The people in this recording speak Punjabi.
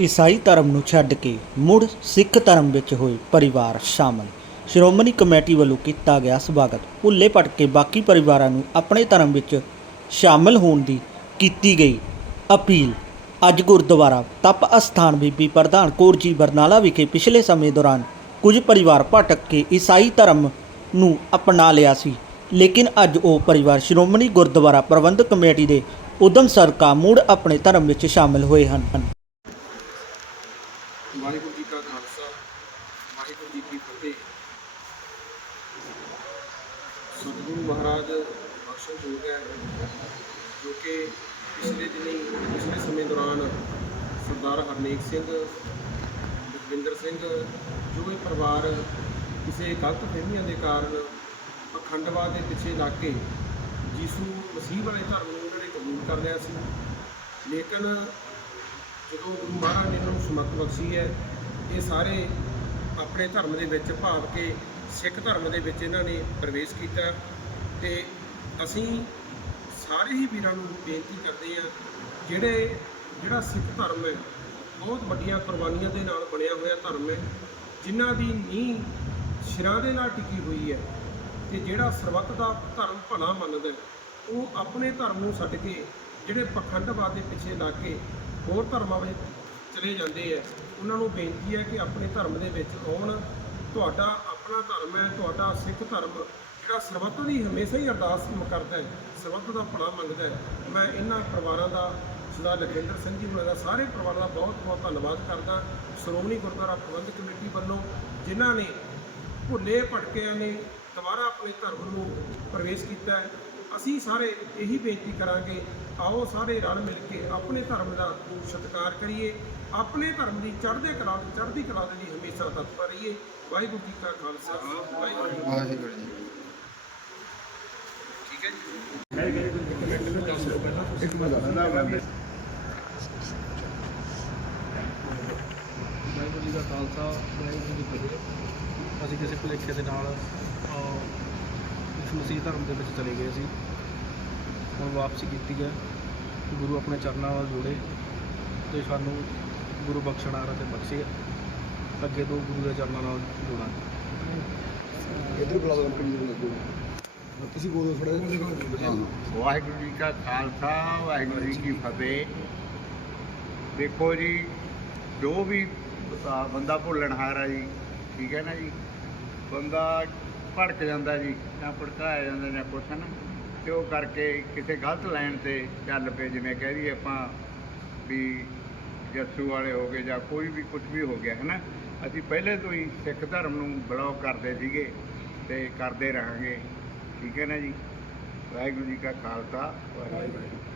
ਈਸਾਈ ਧਰਮ ਨੂੰ ਛੱਡ ਕੇ ਮੁੜ ਸਿੱਖ ਧਰਮ ਵਿੱਚ ਹੋਏ ਪਰਿਵਾਰ ਸ਼ਾਮਲ। ਸ਼੍ਰੋਮਣੀ ਕਮੇਟੀ ਵੱਲੋਂ ਕੀਤਾ ਗਿਆ ਸਵਾਗਤ। ਭੁੱਲੇ ਭਟਕੇ ਬਾਕੀ ਪਰਿਵਾਰਾਂ ਨੂੰ ਆਪਣੇ ਧਰਮ ਵਿੱਚ ਸ਼ਾਮਲ ਹੋਣ ਦੀ ਕੀਤੀ ਗਈ ਅਪੀਲ। ਅੱਜ ਗੁਰਦੁਆਰਾ ਤਪ ਅਸਥਾਨ ਬੀਬੀ ਪ੍ਰਧਾਨ ਕੌਰ ਜੀ ਬਰਨਾਲਾ ਵਿਖੇ ਪਿਛਲੇ ਸਮੇਂ ਦੌਰਾਨ ਕੁਝ ਪਰਿਵਾਰ ਭਟਕ ਕੇ ਈਸਾਈ ਧਰਮ ਨੂੰ ਅਪਣਾ ਲਿਆ ਸੀ। ਲੇਕਿਨ ਅੱਜ ਉਹ ਪਰਿਵਾਰ ਸ਼੍ਰੋਮਣੀ ਗੁਰਦੁਆਰਾ ਪ੍ਰਬੰਧਕ ਕਮੇਟੀ ਦੇ ਉਦਮ ਸਰਕਾ ਮੁੜ ਆਪਣੇ ਧਰਮ ਵਿੱਚ ਸ਼ਾਮਲ ਹੋਏ ਹਨ। ਵਾਹਿਗੁਰੂ ਜੀ ਕਾ ਖਾਲਸਾ, ਵਾਹਿਗੁਰੂ ਜੀ ਕੀ ਫਤਿਹ। ਸਤਿਗੁਰੂ ਮਹਾਰਾਜ ਬਖਸ਼ਣਯੋਗ ਹੈ, ਜੋ ਕਿ ਪਿਛਲੇ ਦਿਨੀ, ਪਿਛਲੇ ਸਮੇਂ ਦੌਰਾਨ ਸਰਦਾਰ ਹਰਨੇਕ ਸਿੰਘ ਜਗਵਿੰਦਰ ਸਿੰਘ, ਜੋ ਇਹ ਪਰਿਵਾਰ ਕਿਸੇ ਗਲਤ ਫਹਿਮੀਆਂ ਦੇ ਕਾਰਨ ਪਖੰਡਵਾਦ ਦੇ ਪਿੱਛੇ ਲੱਗ ਕੇ ਯੀਸ਼ੂ ਮਸੀਹ ਵਾਲੇ ਧਰਮ ਨੂੰ ਉਹਨਾਂ ਨੇ ਕਬੂਲ ਕਰ ਲਿਆ ਸੀ। ਲੇਕਿਨ ਜਦੋਂ ਗੁਰੂ ਮਹਾਰਾਜ ਨੇ ਇਹਨਾਂ ਨੂੰ ਸਮਤ ਬਖਸ਼ੀ ਹੈ, ਇਹ ਸਾਰੇ ਆਪਣੇ ਧਰਮ ਦੇ ਵਿੱਚ ਭਾਵ ਕਿ ਸਿੱਖ ਧਰਮ ਦੇ ਵਿੱਚ ਇਹਨਾਂ ਨੇ ਪ੍ਰਵੇਸ਼ ਕੀਤਾ ਤੇ ਅਸੀਂ ਸਾਰੇ ਹੀ ਵੀਰਾਂ ਨੂੰ ਬੇਨਤੀ ਕਰਦੇ ਹਾਂ, ਜਿਹੜੇ, ਜਿਹੜਾ ਸਿੱਖ ਧਰਮ ਹੈ, ਬਹੁਤ ਵੱਡੀਆਂ ਕੁਰਬਾਨੀਆਂ ਦੇ ਨਾਲ ਬਣਿਆ ਹੋਇਆ ਧਰਮ ਹੈ, ਜਿਨ੍ਹਾਂ ਦੀ ਨੀਂਹ ਸਿਰਾਂ ਦੇ ਨਾਲ ਟਿਕੀ ਹੋਈ ਹੈ ਤੇ ਜਿਹੜਾ ਸਰਬੱਤ ਦਾ ਧਰਮ ਭਲਾ ਮੰਨਦਾ ਉਹ ਆਪਣੇ ਧਰਮ ਨੂੰ ਛੱਡ ਕੇ, ਜਿਹੜੇ ਪਖੰਡਵਾਦ ਦੇ ਪਿੱਛੇ ਲੱਗ ਕੇ ਹੋਰ ਧਰਮਾਂ ਵਿੱਚ ਚਲੇ ਜਾਂਦੇ ਆ, ਉਹਨਾਂ ਨੂੰ ਬੇਨਤੀ ਹੈ ਕਿ ਆਪਣੇ ਧਰਮ ਦੇ ਵਿੱਚ ਆਉਣ। ਤੁਹਾਡਾ ਆਪਣਾ ਧਰਮ ਹੈ, ਤੁਹਾਡਾ ਸਿੱਖ ਧਰਮ, ਜਿਹੜਾ ਸਰਬੱਤ ਦੀ ਹਮੇਸ਼ਾ ਹੀ ਅਰਦਾਸ ਕਰਦਾ ਹੈ, ਸਰਬੱਤ ਦਾ ਭਲਾ ਮੰਗਦਾ ਹੈ। ਮੈਂ ਇਹਨਾਂ ਪਰਿਵਾਰਾਂ ਦਾ, ਸਰਦਾਰ ਲਖਿੰਦਰ ਸਿੰਘ ਜੀ ਹੋਣਾ ਦਾ, ਸਾਰੇ ਪਰਿਵਾਰਾਂ ਦਾ ਬਹੁਤ ਬਹੁਤ ਧੰਨਵਾਦ ਕਰਦਾ। ਸ਼੍ਰੋਮਣੀ ਗੁਰਦੁਆਰਾ ਪ੍ਰਬੰਧਕ ਕਮੇਟੀ ਵੱਲੋਂ ਜਿਨ੍ਹਾਂ ਨੇ ਭੁੱਲੇ ਭਟਕਿਆਂ ਨੇ ਦੁਬਾਰਾ ਆਪਣੇ ਧਰਮ ਨੂੰ ਪ੍ਰਵੇਸ਼ ਕੀਤਾ ਅਸੀਂ ਸਾਰੇ ਇਹੀ ਬੇਨਤੀ ਕਰਾਂਗੇ ਆਓ ਸਾਰੇ ਰਲ ਮਿਲ ਕੇ ਆਪਣੇ ਧਰਮ ਦਾ ਸਤਿਕਾਰ ਕਰੀਏ ਆਪਣੇ ਧਰਮ ਦੀ ਚੜ੍ਹਦੇ ਕਲਾ ਚੜ੍ਹਦੀ ਕਲਾ ਦੇ ਲਈ ਹਮੇਸ਼ਾ ਤਤਪਰ ਰਹੀਏ। ਵਾਹਿਗੁਰੂ ਜੀ ਕਾ ਖਾਲਸਾ ਵਾਹਿਗੁਰੂ ਜੀ ਕੀ ਫਤਿਹ। ਵਾਹਿਗੁਰੂ ਜੀ। ਠੀਕ ਹੈ ਜੀ। ਵਾਹਿਗੁਰੂ ਜੀ ਦਾ ਖਾਲਸਾ ਵਾਹਿਗੁਰੂ ਜੀ ਕੀ ਫਤਿਹ। ਅਸੀਂ ਕਿਸੇ ਭੁਲੇਖੇ ਦੇ ਨਾਲ ਇਸ ਮਸੀਹ ਧਰਮ ਦੇ ਵਿੱਚ ਚਲੇ ਗਏ ਸੀ। ਹੁਣ ਵਾਪਸੀ ਕੀਤੀ ਹੈ। ਗੁਰੂ ਆਪਣੇ ਚਰਨਾਂ ਨਾਲ ਜੋੜੇ ਤੇ ਸਾਨੂੰ ਗੁਰੂ ਬਖਸ਼ਣ ਤੇ ਬਖਸ਼ੇ। ਅੱਗੇ ਤੋਂ ਗੁਰੂ ਦੇ ਚਰਨਾਂ ਨਾਲ ਜੋੜਾਂਗੇ। ਇਧਰ ਬੁਲਾ ਦੋ ਨੂੰ ਲੱਗੋ ਤੁਸੀਂ ਬੋਲੋ ਥੋੜਾ ਜਿਹਾ। ਵਾਹਿਗੁਰੂ ਜੀ ਕਾ ਖਾਲਸਾ ਵਾਹਿਗੁਰੂ ਜੀ ਕੀ ਫਤਿਹ। ਦੇਖੋ ਜੀ ਜੋ ਵੀ ਬੰਦਾ ਭੁੱਲਣਹਾਰ ਆ ਜੀ ਠੀਕ ਹੈ ਨਾ ਜੀ? ਬੰਦਾ ਭੜਕ ਜਾਂਦਾ ਜੀ ਜਾਂ ਭੜਕਾਇਆ ਜਾਂਦਾ ਜਾਂ ਕੁਛ ਨਾ? ਤੇ ਉਹ ਕਰਕੇ ਕਿਸੇ ਗਲਤ ਲਾਈਨ ਤੇ ਚੱਲ ਪਏ, ਜਿਵੇਂ ਕਹਿ ਦਈਏ ਆਪਾਂ ਵੀ ਜੱਸੂ ਵਾਲੇ ਹੋ ਗਏ ਜਾਂ ਕੋਈ ਵੀ ਕੁਝ ਵੀ ਹੋ ਗਿਆ ਹੈ ਨਾ ਅਸੀਂ ਪਹਿਲੇ ਤੋਂ ਹੀ ਸਿੱਖ ਧਰਮ ਨੂੰ ਬਲੌਕ ਕਰਦੇ ਸੀਗੇ ਤੇ ਕਰਦੇ ਰਹਾਂਗੇ। ਠੀਕ ਹੈ ਨਾ ਜੀ? ਵਾਹਿਗੁਰੂ ਜੀ ਕਾ ਖਾਲਸਾ, ਵਾਹਿਗੁਰੂ ਜੀ